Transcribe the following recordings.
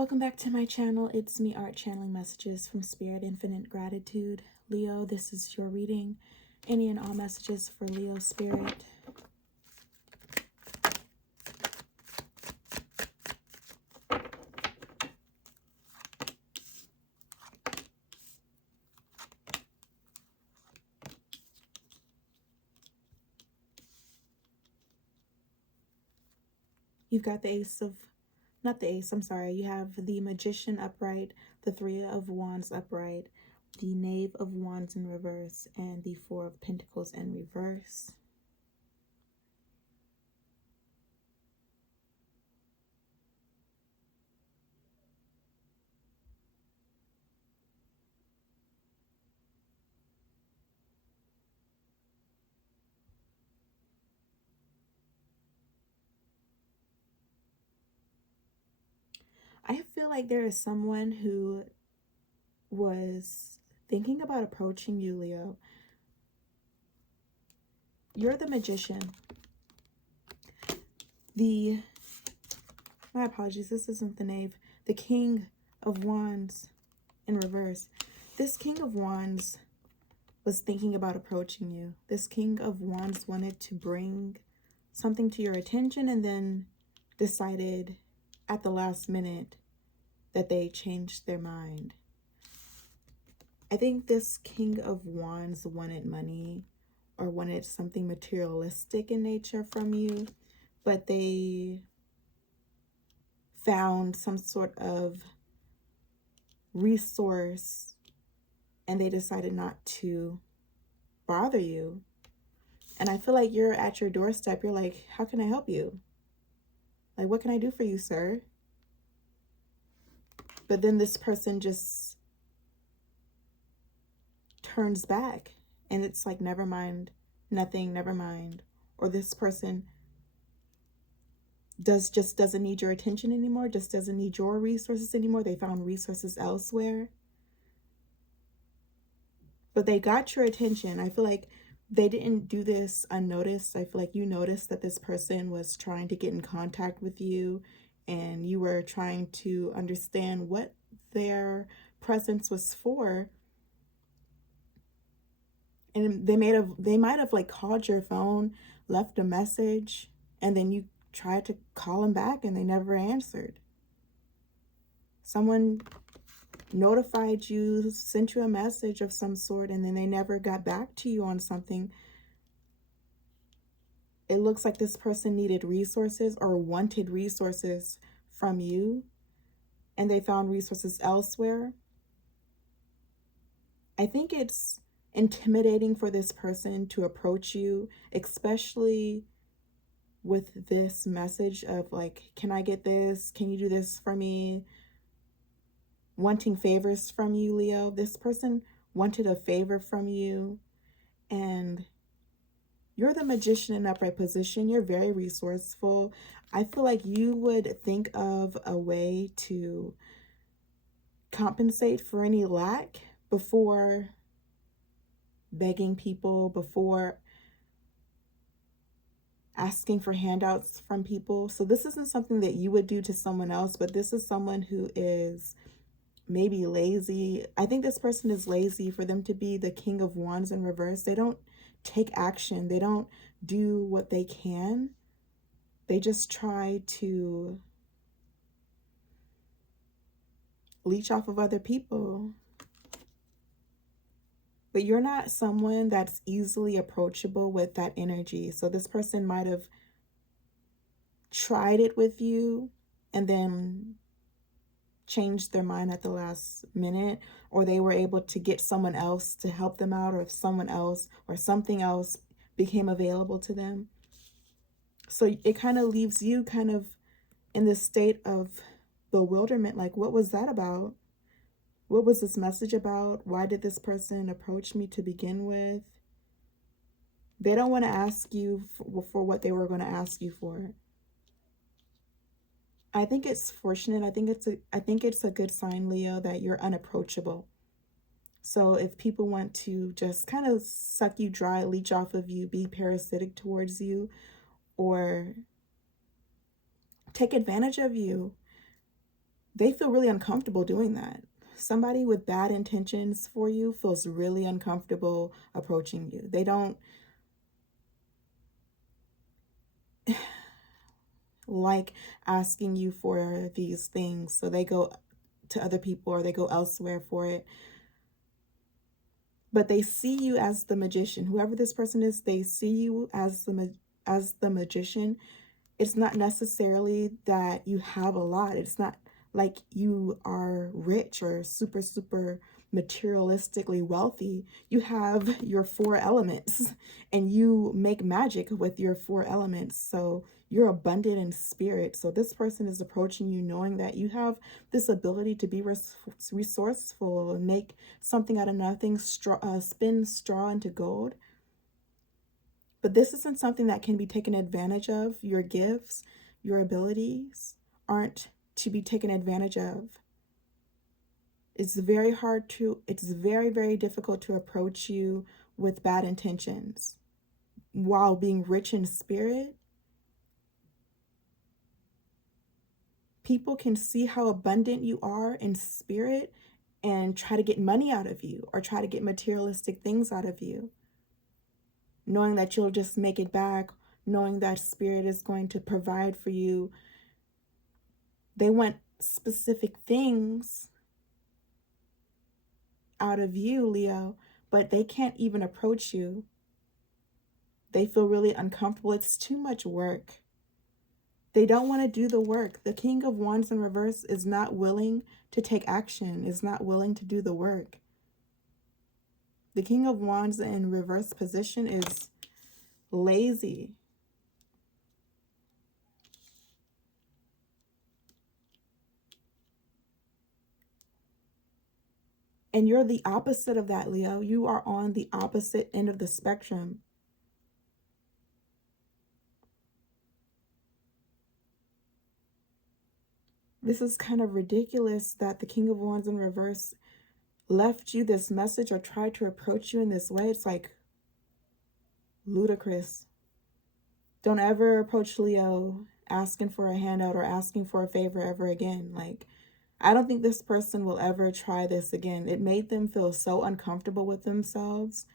Welcome back to my channel. It's me, Art, channeling messages from Spirit Infinite Gratitude. Leo, this is your reading. Any and all messages for Leo Spirit. You've got the Ace of, not the Ace, I'm sorry. You have the Magician upright, the Three of Wands upright, the Knave of Wands in reverse, and the Four of Pentacles in reverse. I feel like there is someone who was thinking about approaching you, Leo. You're the Magician. My apologies, this isn't the Knave. The King of Wands in reverse. This King of Wands was thinking about approaching you. This King of Wands wanted to bring something to your attention and then decided at the last minute that they changed their mind. I think this King of Wands wanted money or wanted something materialistic in nature from you, but they found some sort of resource and they decided not to bother you. And I feel like you're at your doorstep. You're like, how can I help you? Like, what can I do for you, sir? But then this person just turns back and it's like, never mind, nothing, never mind. Or this person just doesn't need your attention anymore, just doesn't need your resources anymore. They found resources elsewhere. But they got your attention. I feel like they didn't do this unnoticed. I feel like you noticed that this person was trying to get in contact with you and you were trying to understand what their presence was for. And they might have like called your phone, left a message, and then you tried to call them back and they never answered. Someone notified you, sent you a message of some sort, and then they never got back to you on something. It looks like this person needed resources or wanted resources from you, and they found resources elsewhere. I think it's intimidating for this person to approach you, especially with this message of like, can I get this? Can you do this for me? Wanting favors from you, Leo. This person wanted a favor from you, and you're the Magician in upright position. You're very resourceful. I feel like you would think of a way to compensate for any lack before begging people, before asking for handouts from people. So this isn't something that you would do to someone else, but this is someone who is maybe lazy. I think this person is lazy. For them to be the King of Wands in reverse, they don't take action. They don't do what they can. They just try to leech off of other people. But you're not someone that's easily approachable with that energy. So this person might have tried it with you and then changed their mind at the last minute, or they were able to get someone else to help them out, or if someone else or something else became available to them. So it kind of leaves you kind of in this state of bewilderment. Like, what was that about? What was this message about? Why did this person approach me to begin with? They don't want to ask you for what they were going to ask you for. I think it's fortunate. I think it's a good sign, Leo, that you're unapproachable. So if people want to just kind of suck you dry, leech off of you, be parasitic towards you, or take advantage of you, they feel really uncomfortable doing that. Somebody with bad intentions for you feels really uncomfortable approaching you. They don't like asking you for these things, so they go to other people or they go elsewhere for it. But they see you as the magician. Whoever this person is, they see you as the magician. It's not necessarily that you have a lot. It's not like you are rich or super, super materialistically wealthy. You have your four elements and you make magic with your four elements. So you're abundant in spirit. So this person is approaching you knowing that you have this ability to be resourceful and make something out of nothing, spin straw into gold. But this isn't something that can be taken advantage of. Your gifts, your abilities aren't to be taken advantage of. It's very, very difficult to approach you with bad intentions while being rich in spirit. People can see how abundant you are in spirit and try to get money out of you or try to get materialistic things out of you, knowing that you'll just make it back, knowing that spirit is going to provide for you. They want specific things out of you, Leo, but they can't even approach you. They feel really uncomfortable. It's too much work. They don't want to do the work. The King of Wands in reverse is not willing to take action, is not willing to do the work. The King of Wands in reverse position is lazy. And you're the opposite of that, Leo. You are on the opposite end of the spectrum. This is kind of ridiculous that the King of Wands in reverse left you this message or tried to approach you in this way. It's like ludicrous. Don't ever approach Leo asking for a handout or asking for a favor ever again. Like, I don't think this person will ever try this again. It made them feel so uncomfortable with themselves.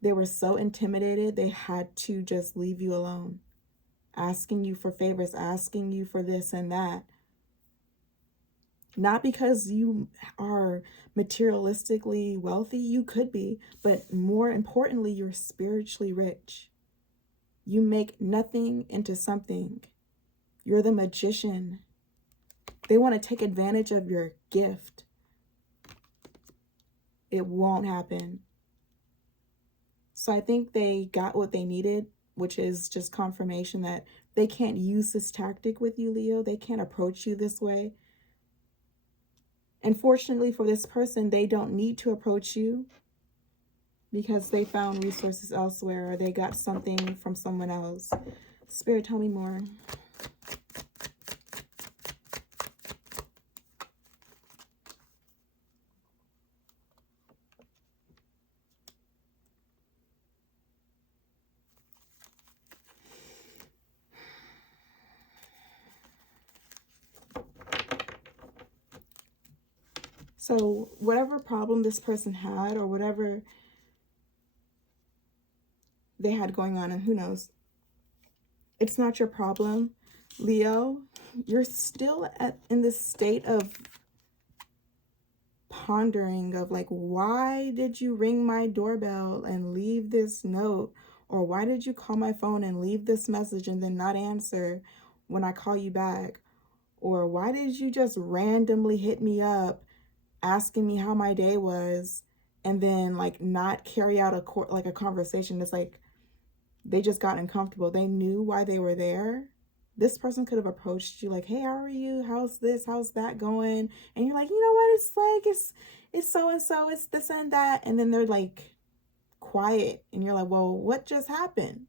They were so intimidated, they had to just leave you alone. Asking you for favors, asking you for this and that. Not because you are materialistically wealthy, you could be, but more importantly, you're spiritually rich. You make nothing into something. You're the magician. They want to take advantage of your gift. It won't happen. So I think they got what they needed, which is just confirmation that they can't use this tactic with you, Leo. They can't approach you this way. And fortunately for this person, they don't need to approach you because they found resources elsewhere or they got something from someone else. Spirit, tell me more. So whatever problem this person had or whatever they had going on, and who knows, it's not your problem, Leo. You're still in this state of pondering of like, why did you ring my doorbell and leave this note? Or why did you call my phone and leave this message and then not answer when I call you back? Or why did you just randomly hit me up asking me how my day was and then like not carry out a conversation? It's like they just got uncomfortable. They knew why they were there. This person could have approached you like, hey, how are you? How's this? How's that going? And you're like, you know what? It's like, it's so-and-so, it's this and that. And then they're like quiet. And you're like, well, what just happened?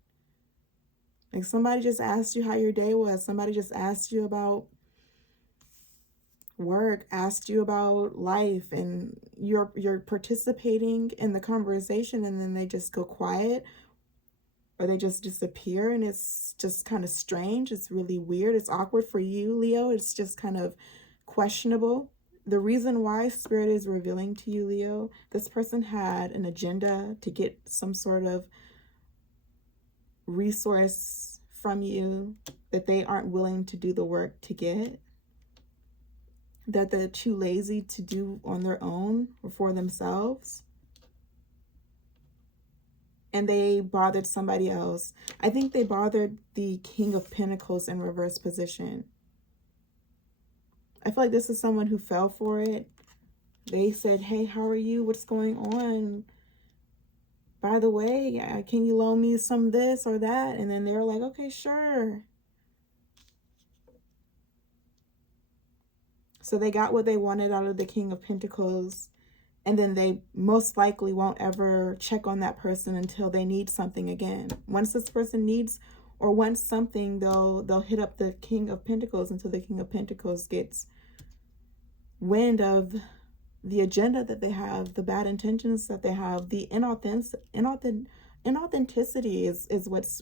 Like somebody just asked you how your day was. Somebody just asked you about work, asked you about life, and you're participating in the conversation and then they just go quiet or they just disappear, and it's just kind of strange. It's really weird. It's awkward for you, Leo. It's just kind of questionable. The reason why Spirit is revealing to you, Leo, this person had an agenda to get some sort of resource from you that they aren't willing to do the work to get, that they're too lazy to do on their own or for themselves, and they bothered somebody else. I think they bothered the King of Pentacles in reverse position. I feel like this is someone who fell for it. They said, hey, how are you? What's going on? By the way, can you loan me some this or that? And then they're like, okay, sure. So they got what they wanted out of the King of Pentacles, and then they most likely won't ever check on that person until they need something again. Once this person needs or wants something, they'll hit up the King of Pentacles until the King of Pentacles gets wind of the agenda that they have, the bad intentions that they have, the inauthenticity is what's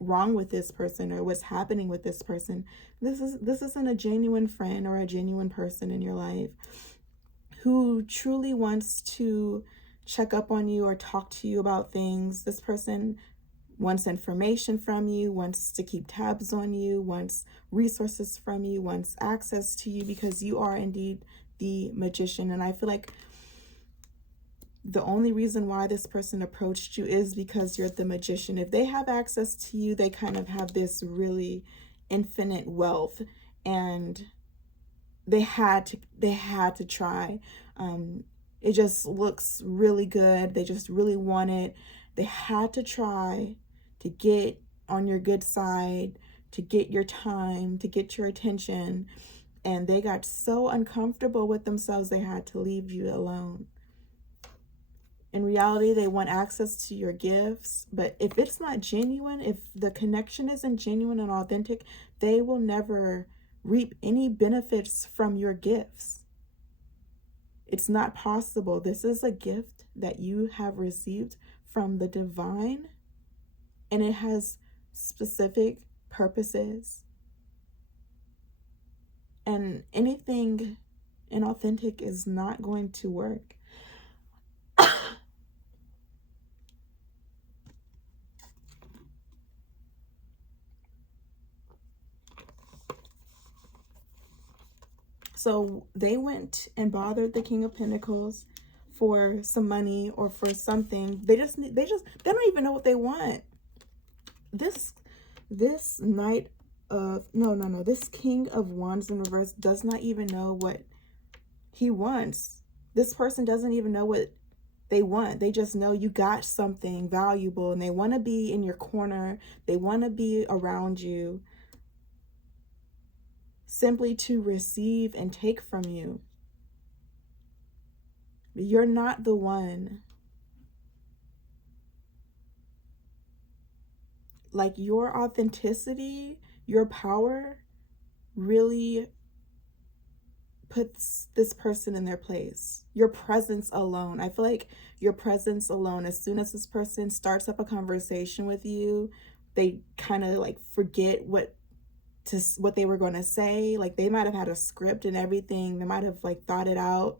wrong with this person or what's happening with this person. This isn't a genuine friend or a genuine person in your life who truly wants to check up on you or talk to you about things. This person wants information from you, wants to keep tabs on you, wants resources from you, wants access to you, because you are indeed the Magician. And I feel like the only reason why this person approached you is because you're the Magician. If they have access to you, they kind of have this really infinite wealth, and they had to try. It just looks really good. They just really want it. They had to try to get on your good side, to get your time, to get your attention. And they got so uncomfortable with themselves, they had to leave you alone. In reality, they want access to your gifts, but if it's not genuine, if the connection isn't genuine and authentic, they will never reap any benefits from your gifts. It's not possible. This is a gift that you have received from the divine, and it has specific purposes. And anything inauthentic is not going to work. So they went and bothered the King of Pentacles for some money or for something. They don't even know what they want. This Knight of this King of Wands in reverse does not even know what he wants. This person doesn't even know what they want. They just know you got something valuable, and they want to be in your corner. They want to be around you, simply to receive and take from you. You're not the one. Like, your authenticity, your power really puts this person in their place. Your presence alone. I feel like your presence alone, as soon as this person starts up a conversation with you, they kind of like forget what they were going to say. Like, they might have had a script and everything. They might have like thought it out.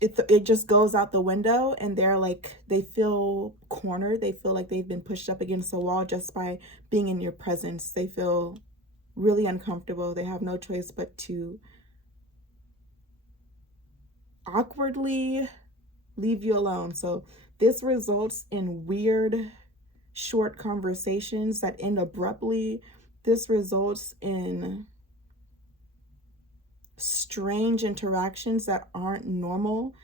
It just goes out the window, and they're like, they feel cornered. They feel like they've been pushed up against a wall just by being in your presence. They feel really uncomfortable. They have no choice but to awkwardly leave you alone. So this results in weird, short conversations that end abruptly. This results in strange interactions that aren't normal.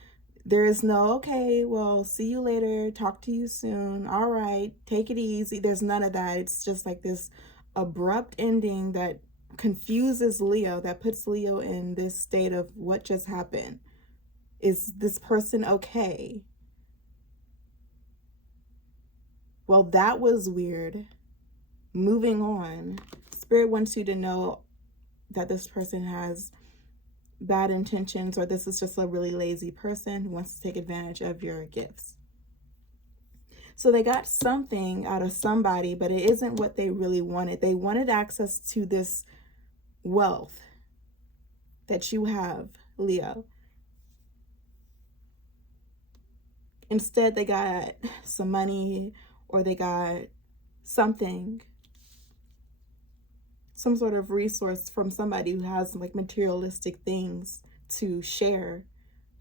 There is no, okay, well, see you later, talk to you soon, all right, take it easy. There's none of that. It's just like this abrupt ending that confuses Leo, that puts Leo in this state of what just happened. Is this person okay? Well, that was weird. Moving on. Spirit wants you to know that this person has bad intentions, or this is just a really lazy person who wants to take advantage of your gifts. So they got something out of somebody, but it isn't what they really wanted. They wanted access to this wealth. that you have, Leo. Instead, they got some money, or they got something, some sort of resource from somebody who has like materialistic things to share,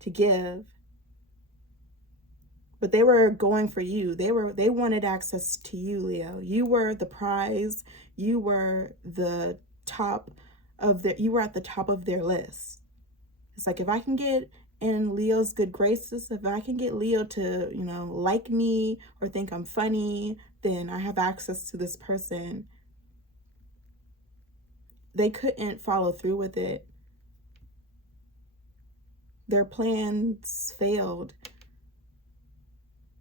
to give. But they were going for you. They wanted access to you, Leo. You were the prize. You were the top of their, you were at the top of their list. It's like, if I can get in Leo's good graces, if I can get Leo to, you know, like me or think I'm funny, then I have access to this person. They couldn't follow through with it. Their plans failed.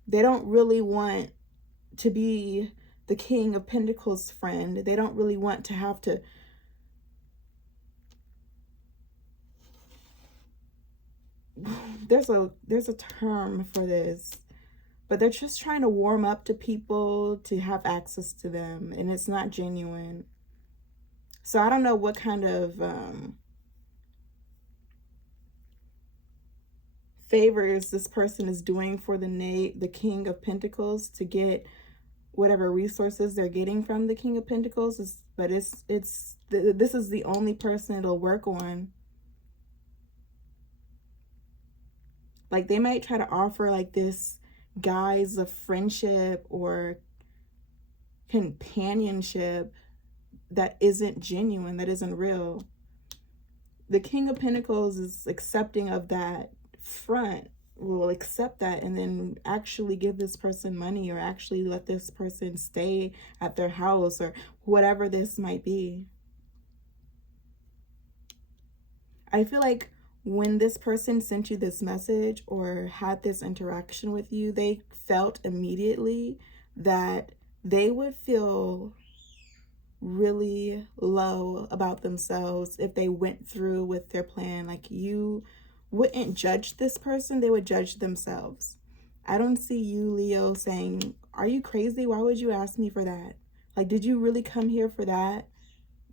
They don't really want to be the King of Pentacles friend. They don't really want to have to there's a term for this, but they're just trying to warm up to people to have access to them, and it's not genuine. So I don't know what kind of favors this person is doing for the King of Pentacles to get whatever resources they're getting from the King of Pentacles. But this is the only person it'll work on. Like, they might try to offer like this guise of friendship or companionship that isn't genuine, that isn't real. The King of Pentacles is accepting of that front, will accept that, and then actually give this person money, or actually let this person stay at their house, or whatever this might be. I feel like when this person sent you this message or had this interaction with you, they felt immediately that they would feel really low about themselves if they went through with their plan. Like, you wouldn't judge this person, they would judge themselves. I don't see you, Leo, saying, are you crazy? Why would you ask me for that? Like, did you really come here for that?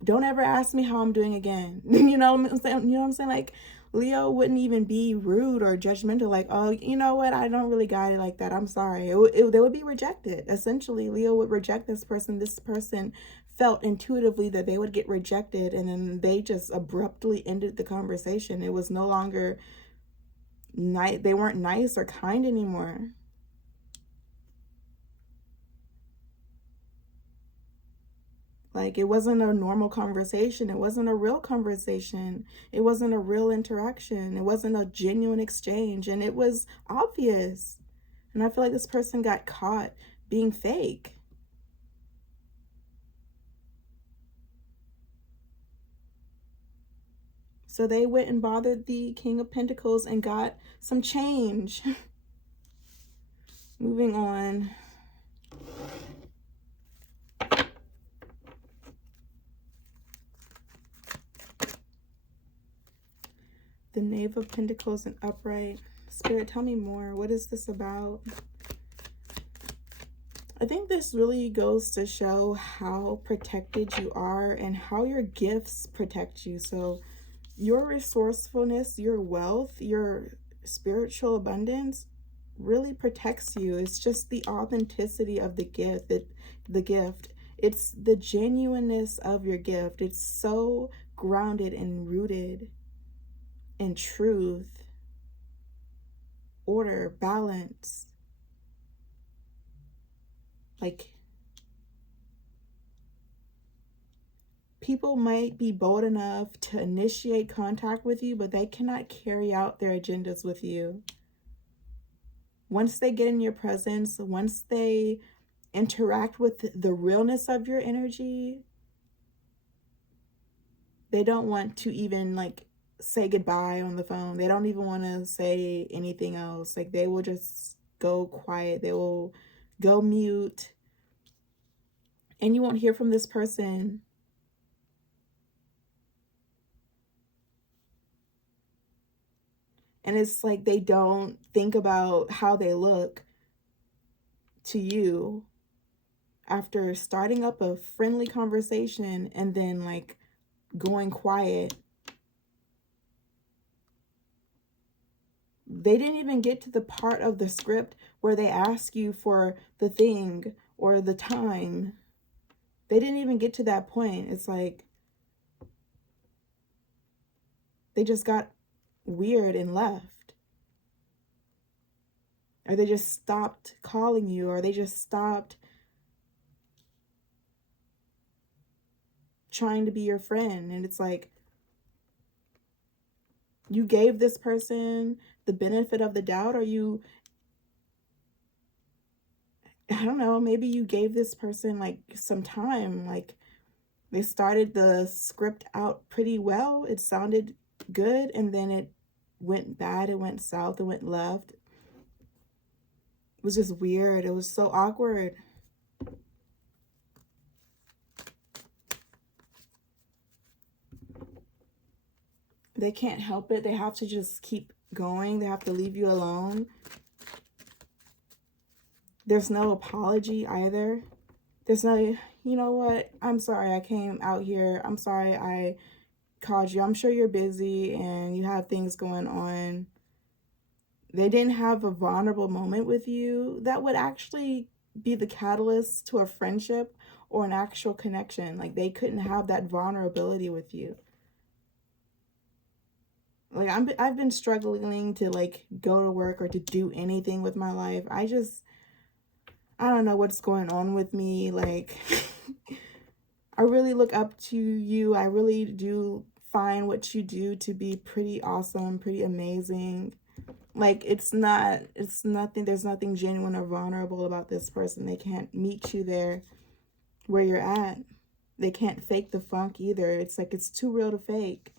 Don't ever ask me how I'm doing again. You know what I'm saying? You know what I'm saying? Like, Leo wouldn't even be rude or judgmental, like, oh, you know what, I don't really got it like that, I'm sorry. They would be rejected. Essentially, Leo would reject this person. This person felt intuitively that they would get rejected, and then they just abruptly ended the conversation. It was no longer nice. They weren't nice or kind anymore. Like, it wasn't a normal conversation. It wasn't a real conversation. It wasn't a real interaction. It wasn't a genuine exchange. And it was obvious. And I feel like this person got caught being fake. So they went and bothered the King of Pentacles and got some change. Moving on. The Knave of Pentacles and upright. Spirit, tell me more. What is this about? I think this really goes to show how protected you are and how your gifts protect you. So your resourcefulness, your wealth, your spiritual abundance really protects you. It's just the authenticity of the gift. It's the genuineness of your gift. It's so grounded and rooted in truth, order, balance. Like, people might be bold enough to initiate contact with you, but they cannot carry out their agendas with you. Once they get in your presence, once they interact with the realness of your energy, they don't want to even like say goodbye on the phone. They don't even want to say anything else. Like, they will just go quiet. They will go mute. And you won't hear from this person. And it's like they don't think about how they look to you after starting up a friendly conversation and then like going quiet. they didn't even get to the part of the script where they ask you for the thing or the time. They didn't even get to that point. It's like they just got weird and left. Or they just stopped calling you, or they just stopped trying to be your friend. And it's like, you gave this person the benefit of the doubt, or you, I don't know, maybe you gave this person like some time. Like, they started the script out pretty well. It sounded good, and then it went bad, it went south, it went left. It was just weird. It was so awkward. They can't help it. They have to just keep going. They have to leave you alone. There's no apology either. There's no, you know what? I'm sorry I came out here. I'm sorry I called you. I'm sure you're busy and you have things going on. They didn't have a vulnerable moment with you that would actually be the catalyst to a friendship or an actual connection. Like, they couldn't have that vulnerability with you. Like, I've been struggling to like go to work or to do anything with my life. I don't know what's going on with me. Like, I really look up to you. I really do find what you do to be pretty awesome, pretty amazing. Like, there's nothing genuine or vulnerable about this person. They can't meet you there where you're at. They can't fake the funk either. It's like, it's too real to fake.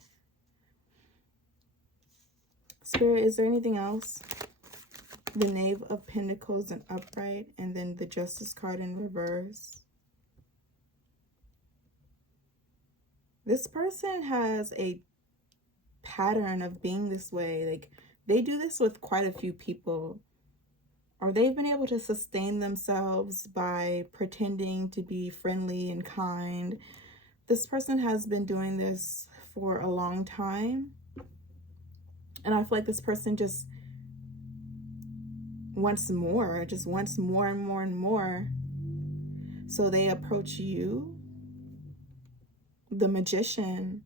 Spirit, is there anything else? The Knave of Pentacles in upright, and then the Justice card in reverse. This person has a pattern of being this way. Like, they do this with quite a few people. Or they've been able to sustain themselves by pretending to be friendly and kind. This person has been doing this for a long time. And I feel like this person just wants more, just wants more and more and more. So they approach you, the Magician.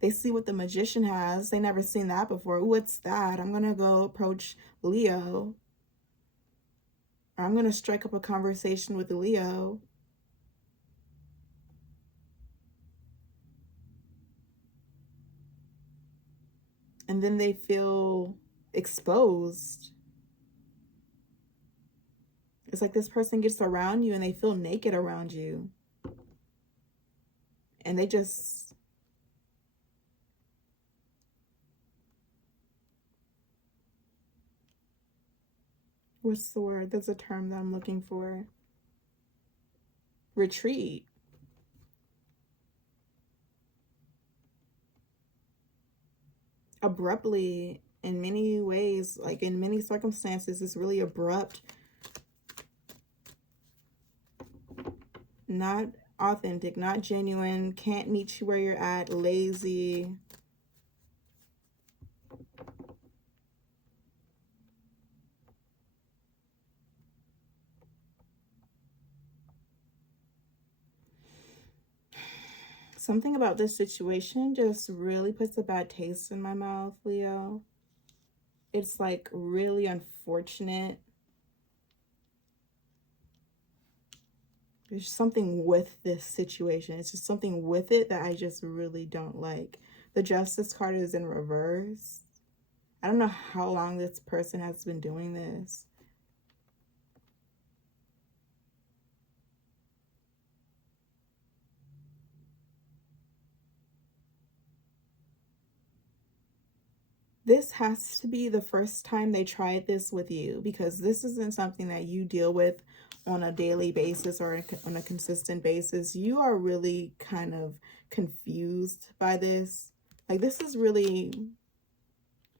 They see what the Magician has. They never seen that before. What's that? I'm going to go approach Leo. Or I'm going to strike up a conversation with Leo. And then they feel exposed. It's like this person gets around you and they feel naked around you. And they just... what's the word? There's a term that I'm looking for. Retreat. Abruptly, in many ways, like in many circumstances, it's really abrupt. Not authentic, not genuine, can't meet you where you're at, lazy. Something about this situation just really puts a bad taste in my mouth, Leo. It's like really unfortunate. There's something with this situation. It's just something with it that I just really don't like. The Justice card is in reverse. I don't know how long this person has been doing this. This has to be the first time they tried this with you, because this isn't something that you deal with on a daily basis or on a consistent basis. You are really kind of confused by this. Like, this is really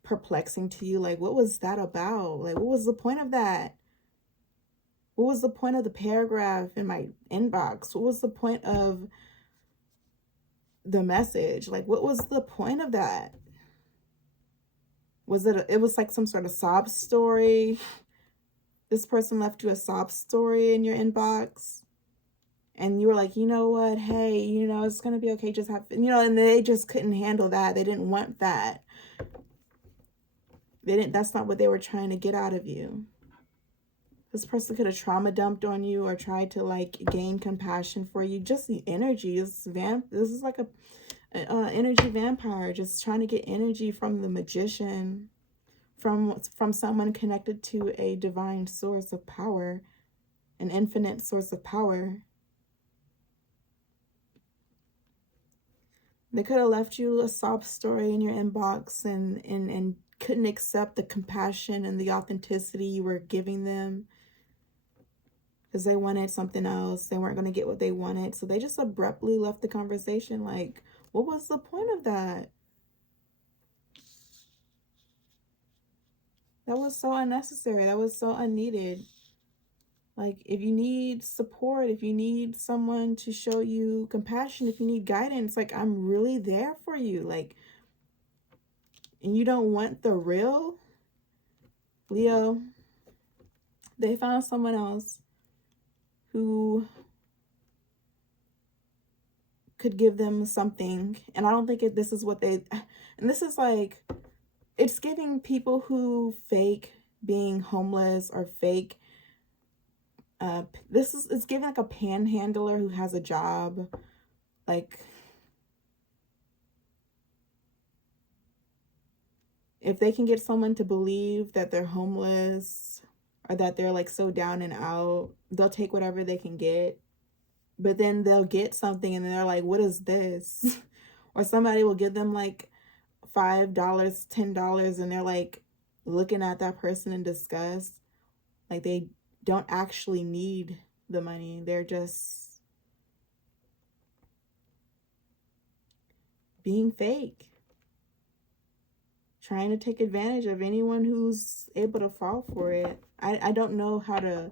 perplexing to you. Like, what was that about? Like, what was the point of that? What was the point of the paragraph in my inbox? What was the point of the message? Like, what was the point of that? it was like some sort of sob story. This person left you a sob story in your inbox. And you were like, you know what? Hey, it's going to be okay. Just have, and they just couldn't handle that. They didn't want that. That's not what they were trying to get out of you. This person could have trauma dumped on you or tried to like gain compassion for you. Just the energy. This is like a energy vampire, just trying to get energy from the magician, from someone connected to a divine source of power, an infinite source of power. They could have left you a sob story in your inbox and couldn't accept the compassion and the authenticity you were giving them because they wanted something else. They weren't going to get what they wanted. So they just abruptly left the conversation. Like, what was the point of that? That was so unnecessary. That was so unneeded. Like, if you need support, if you need someone to show you compassion, if you need guidance, like, I'm really there for you. Like, and you don't want the real, Leo, they found someone else who could give them something. And I don't think this is what and this is like, it's giving people who fake being homeless or fake, it's giving like a panhandler who has a job, like, if they can get someone to believe that they're homeless or that they're like so down and out, they'll take whatever they can get. But then they'll get something and they're like, what is this? Or somebody will give them like $5, $10, and they're like looking at that person in disgust. Like they don't actually need the money. They're just being fake, trying to take advantage of anyone who's able to fall for it. I don't know how to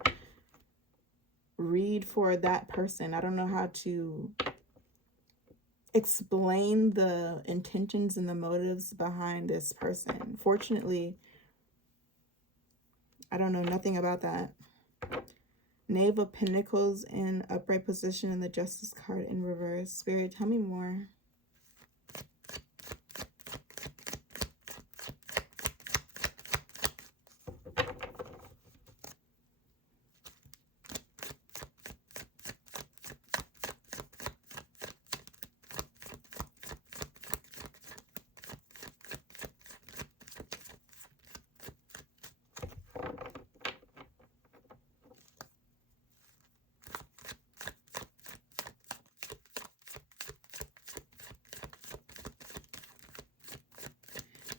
read for that person. I don't know how to explain the intentions and the motives behind this person. Fortunately, I don't know nothing about that. Knave of Pentacles in upright position and the Justice card in reverse. Spirit, tell me more.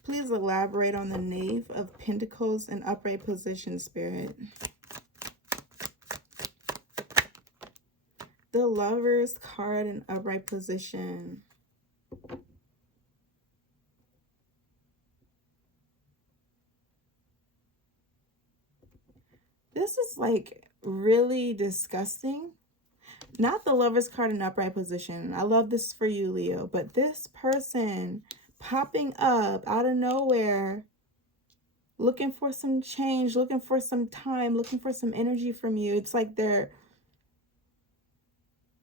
Please elaborate on the Knave of Pentacles in upright position, Spirit. The Lovers card in upright position. This is like really disgusting. Not the Lovers card in upright position. I love this for you, Leo. But this person popping up out of nowhere, looking for some change, looking for some time, looking for some energy from you. It's like they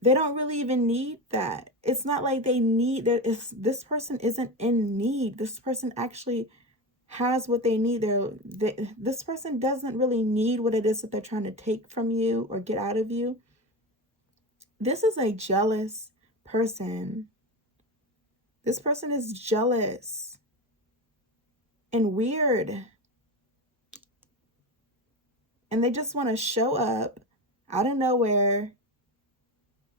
don't really even need that. It's not like they need that. This person isn't in need. This person actually has what they need. This person doesn't really need what it is that they're trying to take from you or get out of you. This is a jealous person. This person is jealous and weird. And they just want to show up out of nowhere,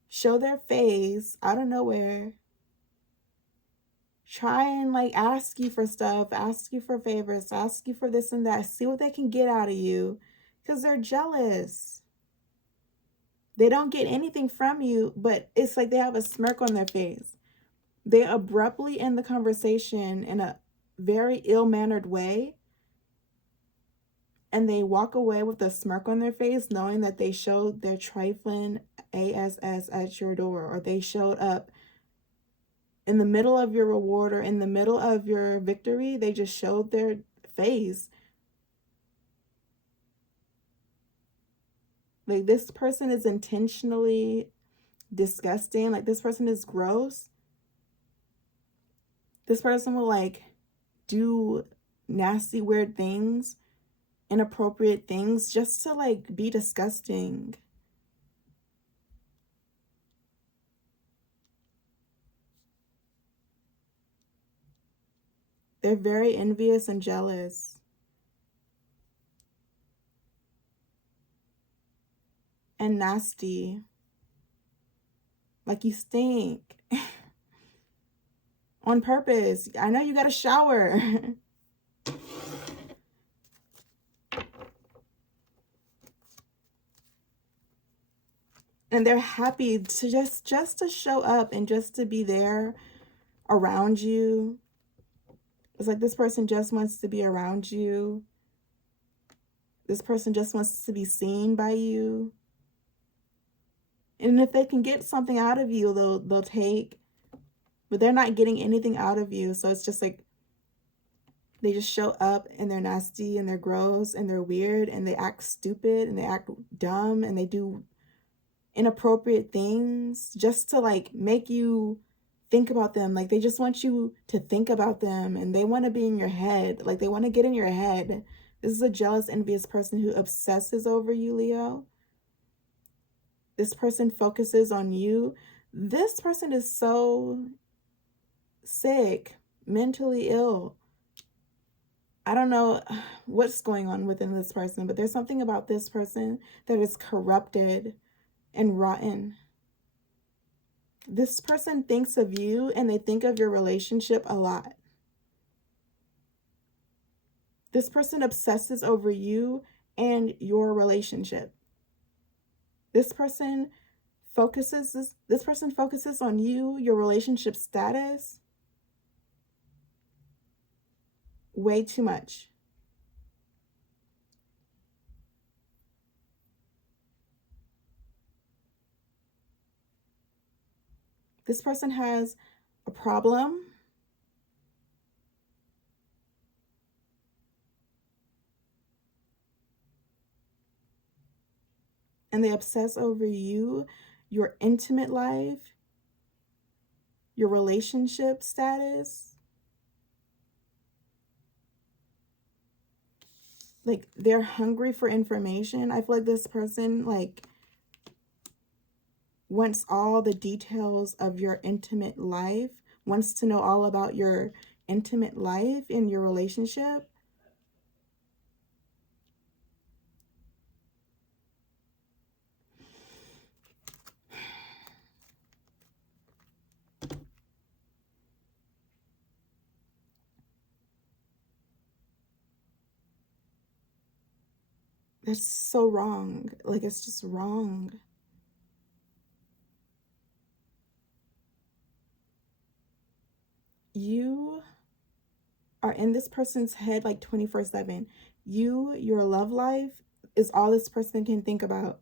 show their face out of nowhere, try and like ask you for stuff, ask you for favors, ask you for this and that, see what they can get out of you because they're jealous. They don't get anything from you, but it's like they have a smirk on their face. They abruptly end the conversation in a very ill-mannered way, and they walk away with a smirk on their face, knowing that they showed their trifling ass at your door, or they showed up In the middle of your reward or in the middle of your victory, they just showed their face. Like, this person is intentionally disgusting. Like, this person is gross. This person will, like, do nasty, weird things, inappropriate things, just to, like, be disgusting. They're very envious and jealous. And nasty. Like, you stink. On purpose. I know you got to shower. And they're happy to just to show up and just to be there around you. It's like this person just wants to be around you. This person just wants to be seen by you. And if they can get something out of you, they'll take. But they're not getting anything out of you. So it's just like they just show up and they're nasty and they're gross and they're weird and they act stupid and they act dumb and they do inappropriate things just to, like, make you think about them. Like, they just want you to think about them and they want to be in your head. Like, they want to get in your head. This is a jealous, envious person who obsesses over you, Leo. This person focuses on you. This person is so sick, mentally ill. I don't know what's going on within this person, but there's something about this person that is corrupted and rotten. This person thinks of you and they think of your relationship a lot. This person obsesses over you and your relationship. This person focuses on you, your relationship status, way too much. This person has a problem. And they obsess over you, your intimate life, your relationship status. Like, they're hungry for information. I feel like this person, like, wants all the details of your intimate life, wants to know all about your intimate life in your relationship. That's so wrong. Like, it's just wrong. You are in this person's head like 24/7. Your love life is all this person can think about.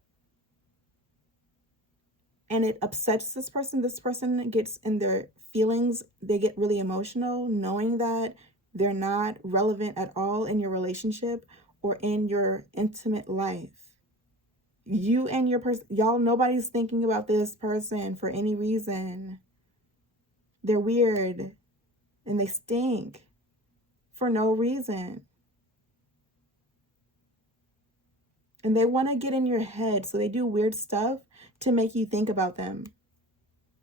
And it upsets this person. This person gets in their feelings. They get really emotional knowing that they're not relevant at all in your relationship or in your intimate life. You and your person, y'all, nobody's thinking about this person for any reason. They're weird and they stink for no reason. And they want to get in your head, so they do weird stuff to make you think about them.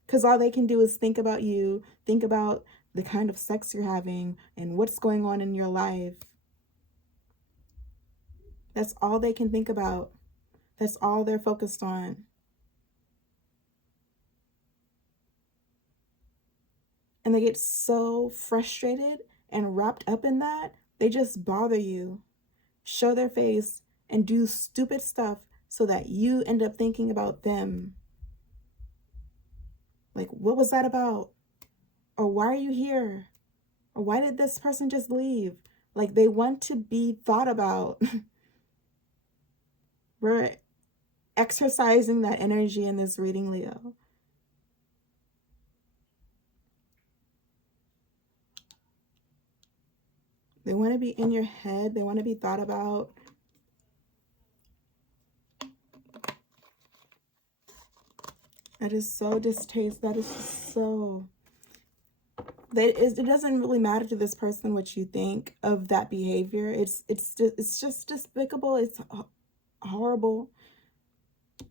Because all they can do is think about you, think about the kind of sex you're having and what's going on in your life. That's all they can think about. That's all they're focused on. And they get so frustrated and wrapped up in that, they just bother you, show their face, and do stupid stuff so that you end up thinking about them. Like, what was that about? Or why are you here? Or why did this person just leave? Like, they want to be thought about. We're exercising that energy in this reading, Leo. They want to be in your head. They want to be thought about. That is so distasteful. That is so... It doesn't really matter to this person what you think of that behavior. It's just despicable. It's horrible.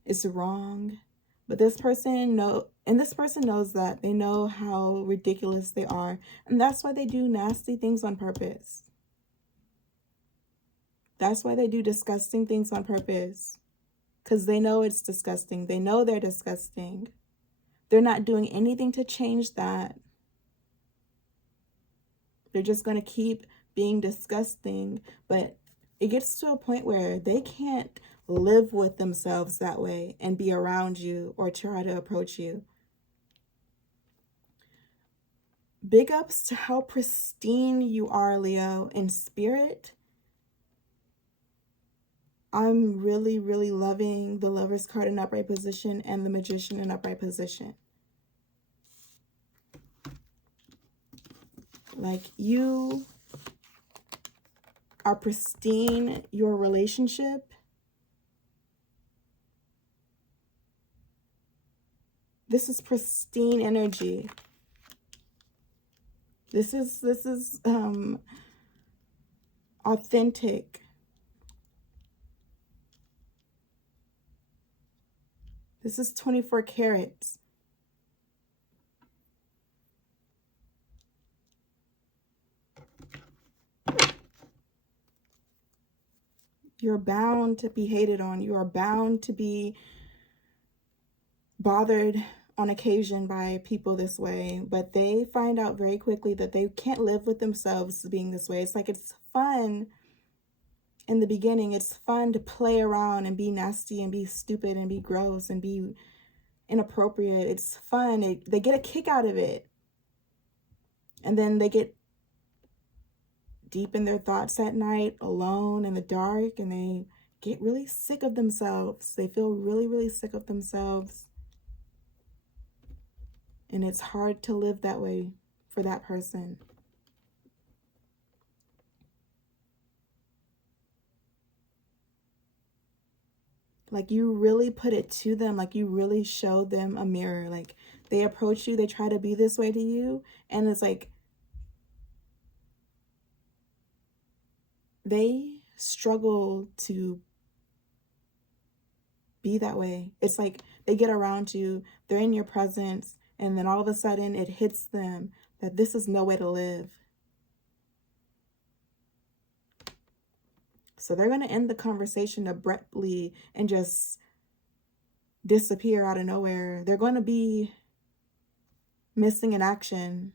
It's wrong. But this person knows that. They know how ridiculous they are, and that's why they do nasty things on purpose. That's why they do disgusting things on purpose, because they know it's disgusting. They know they're disgusting. They're not doing anything to change that. They're just going to keep being disgusting, but it gets to a point where they can't live with themselves that way and be around you or try to approach you. Big ups to how pristine you are, Leo, in spirit. I'm really, really loving the Lover's card in upright position and the Magician in upright position. Like, you are pristine, your relationship. This is pristine energy. This is authentic. This is 24 carats. You're bound to be hated on. You are bound to be bothered on occasion by people this way, but they find out very quickly that they can't live with themselves being this way. It's like, it's fun in the beginning. It's fun to play around and be nasty and be stupid and be gross and be inappropriate. It's fun. They get a kick out of it. And then they get deep in their thoughts at night, alone in the dark, and they get really sick of themselves. They feel really, really sick of themselves. And it's hard to live that way for that person. Like, you really put it to them. Like, you really show them a mirror. Like, they approach you, they try to be this way to you, and it's like they struggle to be that way. It's like they get around you, they're in your presence, and then all of a sudden it hits them that this is no way to live. So they're going to end the conversation abruptly and just disappear out of nowhere. They're going to be missing in action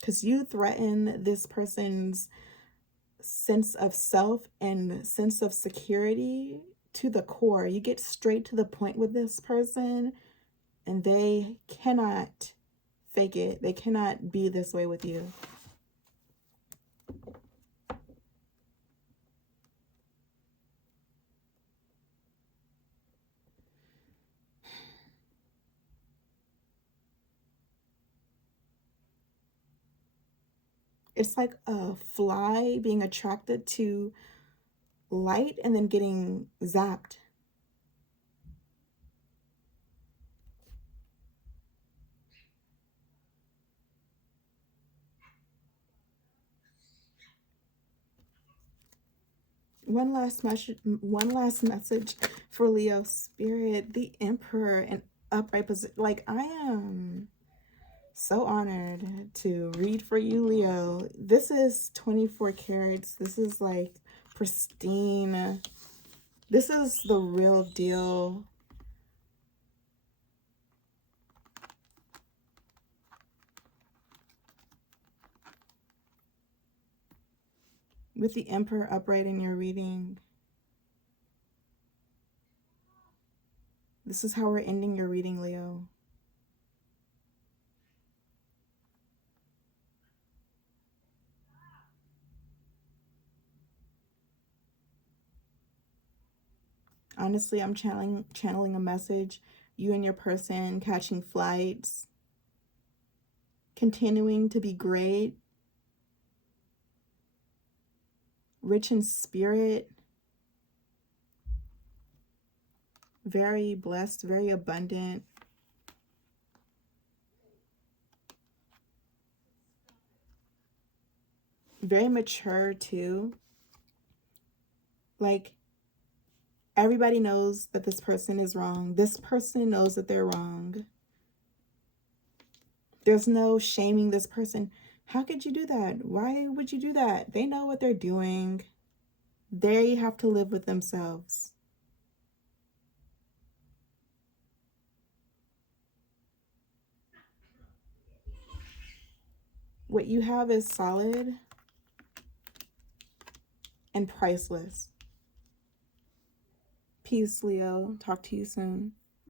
because you threaten this person's sense of self and sense of security to the core. You get straight to the point with this person, and they cannot fake it. They cannot be this way with you. It's like a fly being attracted to light and then getting zapped. One last message for Leo Spirit, the Emperor and upright position. Like, I am so honored to read for you, Leo. This is 24 carats. This is like pristine. This is the real deal. With the Emperor upright in your reading, this is how we're ending your reading, Leo. Honestly, I'm channeling a message. You and your person catching flights, continuing to be great, rich in spirit, very blessed, very abundant. Very mature too. Like, everybody knows that this person is wrong. This person knows that they're wrong. There's no shaming this person. How could you do that? Why would you do that? They know what they're doing. They have to live with themselves. What you have is solid and priceless. Peace, Leo. Talk to you soon.